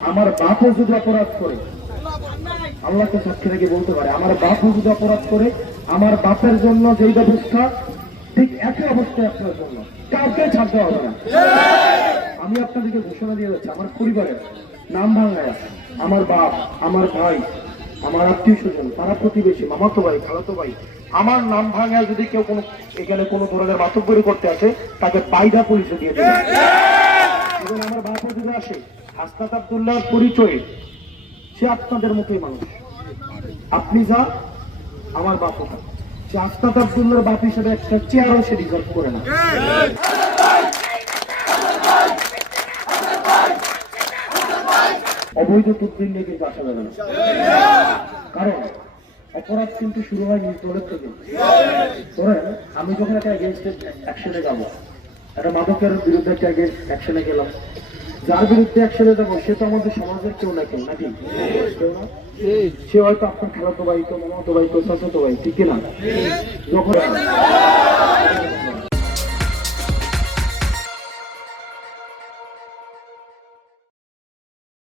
আমার বাপও যদি অপরাধ করে, আল্লাহকে সাক্ষী রেখে বলতে পারে, আমার বাপও যদি অপরাধ করে, আমার বাপের জন্য যেই ব্যবস্থা ঠিক একই অবস্থায় আপনার জন্য কাউকে ছাড় দেওয়া হবে না। আমি আপনাদেরকে ঘোষণা দিয়ে যাচ্ছি, আমার পরিবারের নাম ভাঙায় আমার বাপ, আমার ভাই, আমার আত্মীয় স্বজন, পাড়া প্রতিবেশী, মামাতো ভাই, খালাতো ভাই, আমার নাম ভাঙায় যদি কেউ কোনো এখানে কোনো ধরনের মাতব্বরি করতে আসে, তাকে বাইদা পুলিশে দিয়ে দেবে। এবং আমার বাপও যদি আসে, হাসনাত আব্দুল্লাহর পরিচয়ে সে আপনাদের মতোই মানুষ, আপনি যা আমার বাপও তা। সে হাসনাত আব্দুল্লাহর বাপ হিসেবে একটা চেয়ারও সে রিজার্ভ করে না। অবৈধ তদবির নিয়ে কিন্তু আসা যাবে না, কারণ অপরাধ কিন্তু শুরু হয় নিজ দলের থেকে। ধরেন আমি যখন একটা এগেইনস্টে অ্যাকশনে যাবো, একটা মাদকের বিরুদ্ধে একটা অ্যাকশনে গেলাম, যার বিরুদ্ধে অ্যাকশনে যাবো সে তো আমাদের সমাজের কেউ না কেউ, নাকি কেউ না? সে হয়তো আপনার খালাতো ভাই, তো মামাতো ভাই, তো চাচাতো ভাই, ঠিক কিনা? যখন